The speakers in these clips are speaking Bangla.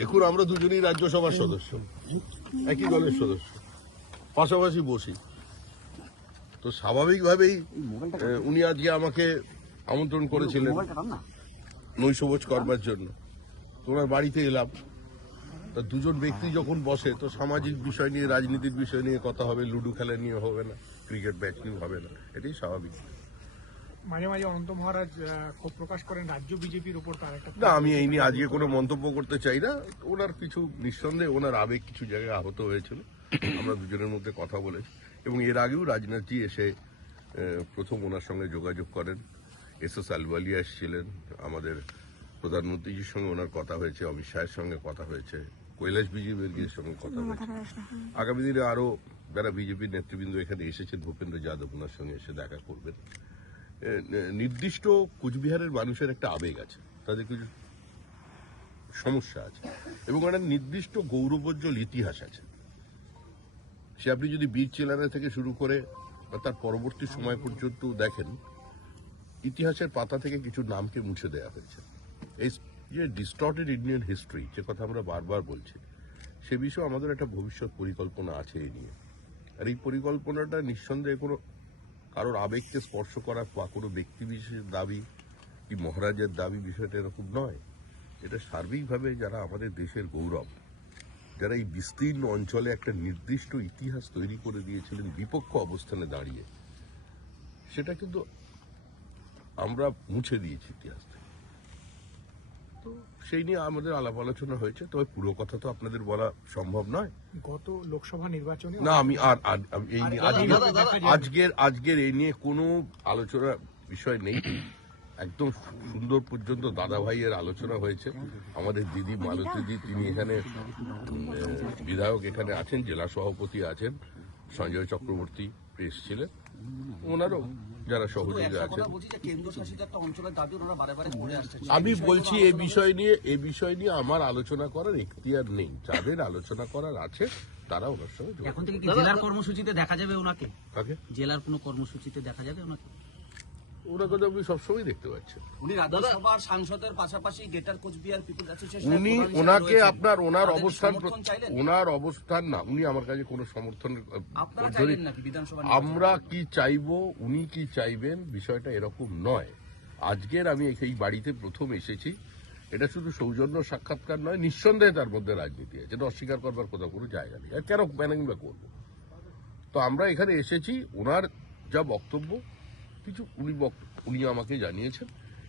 দেখুন, আমরা দুজনেই রাজ্যসভার সদস্য, একই দলের সদস্য, পাশাপাশি বসি। তো স্বাভাবিকভাবেই উনি আজকে আমাকে আমন্ত্রণ করেছিলেন নৈশভোজ করবার জন্য। ওনার বাড়িতে এলাম। তা দুজন ব্যক্তি যখন বসে তো সামাজিক বিষয় নিয়ে, রাজনীতির বিষয় নিয়ে কথা হবে, লুডো খেলা নিয়ে হবে না, ক্রিকেট ম্যাচ নিয়ে হবে না, এটাই স্বাভাবিক। মাঝে মাঝে অনন্ত মহারাজ ক্ষোভ প্রকাশ করেন রাজ্য বিজেপির উপর। তার একটা না, আমি এই নিয়ে আজকে কোনো মন্তব্য করতে চাই না। ওনার কিছু নিঃসন্দেহে ওনার আবেগ কিছু জায়গায় আহত হয়েছিল, আমরা দুজনের মধ্যে কথা বলেছি। এবং এর আগেও রাজনাথজি এসে প্রথম ওনার সঙ্গে যোগাযোগ করেন। এস আলওয়ালিয়া এসেছিলেন, আমাদের প্রধানমন্ত্রীজির সঙ্গে ওনার কথা হয়েছে, অমিত শাহের সঙ্গে কথা হয়েছে, কৈলাস বিজয়বর্গীয়ের সঙ্গে কথা হয়েছে। আগামী দিনে আরো যারা বিজেপির নেতৃবৃন্দ এখানে এসেছেন, ভূপেন্দ্র যাদব ওনার সঙ্গে এসে দেখা করবেন। নির্দিষ্ট কুচবিহারের মানুষের একটা আবেগ আছে, তাদের কিছু সমস্যা আছে এবং একটা নির্দিষ্ট গৌরবোজ্জ্বল ইতিহাস আছে। সে আপনি যদি বীর চেলারা থেকে শুরু করে বা তার পরবর্তী সময় পর্যন্ত দেখেন, ইতিহাসের পাতা থেকে কিছু নামকে মুছে দেওয়া হয়েছে। এই যে ডিস্টর্টেড ইন্ডিয়ান হিস্ট্রি, যে কথা আমরা বারবার বলছি, সে বিষয়ে আমাদের একটা ভবিষ্যৎ পরিকল্পনা আছে এই নিয়ে। আর এই পরিকল্পনাটা নিঃসন্দেহে কোনো কারোর আবেগকে স্পর্শ করা বা কোনো ব্যক্তি বিশেষের দাবি কি মহারাজের দাবি, বিষয়টা এরকম নয়। এটা সার্বিকভাবে যারা আমাদের দেশের গৌরব, যারা এই বিস্তীর্ণ অঞ্চলে একটা নির্দিষ্ট ইতিহাস তৈরি করে দিয়েছিলেন বিপক্ষ অবস্থানে দাঁড়িয়ে, সেটা কিন্তু আমরা মুছে দিয়েছি ইতিহাস থেকে। তো সেই নিয়ে আমাদের আলাপ আলোচনা হয়েছে, তবে পুরো কথা তো আপনাদের বলা সম্ভব নয়। গত লোকসভা নির্বাচনে না, আমি এই নিয়ে আজকের এই নিয়ে কোনো আলোচনা বিষয় নেই। একদম সুন্দর পর্যন্ত দাদা ভাইয়ের আলোচনা হয়েছে। আমাদের দিদি মালতীদি, তিনি এখানে বিধায়ক এখানে আছেন, জেলা সভাপতি আছেন, সঞ্জয় চক্রবর্তী এসেছিলেন, ওনারও যারা সহযোগী আছেন। আমি বলছি এই বিষয় নিয়ে আমার আলোচনা করার এখতিয়ার নেই। যাদের আলোচনা করার আছে তারা ওনার সঙ্গে। এখন থেকে কি জেলার কর্মসূচিতে দেখা যাবে ওনাকে? কাকে? জেলার কোনো কর্মসূচিতে দেখা যাবে ওনাকে? ওনাকে তো আপনি সবসময় দেখতে পাচ্ছেন। উনি রাজ্যসভার সাংসদের পাশাপাশি গ্রেটার কোচবিহার পিপল অ্যাসোসিয়েশন, উনি ওনাকে ওনার অবস্থান না, উনি আমার কাছে কোনো সমর্থন। আমরা কি চাইবো, উনি কি চাইবেন, বিষয়টা এরকম নয়। আজকের আমি এই বাড়িতে প্রথম এসেছি, এটা শুধু সৌজন্য সাক্ষাৎকার নয়, নিঃসন্দেহে তার মধ্যে রাজনীতি আছে, এটা অস্বীকার করবার কোথাও কোনো জায়গা নেই। আর কেন ম্যানেজ বা করবো? তো আমরা এখানে এসেছি, ওনার যা বক্তব্য কিছু উনি আমাকে জানিয়েছেন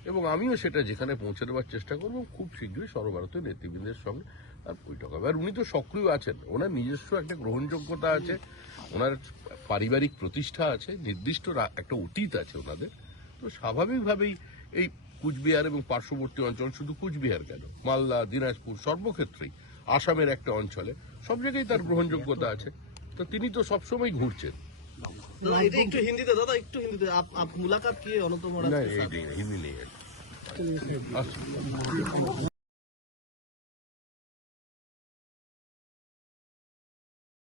এবং আমিও সেটা যেখানে পৌঁছে দেওয়ার চেষ্টা করবো। খুব শীঘ্রই সর্বভারতীয় নেতৃবৃন্দের সঙ্গে আর বৈঠক হবে। আর উনি তো সক্রিয় আছেন, ওনার নিজস্ব একটা গ্রহণযোগ্যতা আছে, ওনার পারিবারিক প্রতিষ্ঠা আছে, নির্দিষ্ট একটা অতীত আছে ওনাদের। তো স্বাভাবিকভাবেই এই কুচবিহার এবং পার্শ্ববর্তী অঞ্চল, শুধু কুচবিহার কেন, মালদা, দিনাজপুর, সর্বক্ষেত্রেই আসামের একটা অঞ্চলে সব জায়গায় তার গ্রহণযোগ্যতা আছে। তো তিনি তো সবসময় ঘুরছেন। একটু হিন্দিতে দাদা, একটু হিন্দিতে মুলাকাত কি অনন্ত মহারাজ? হিন্দি নেই।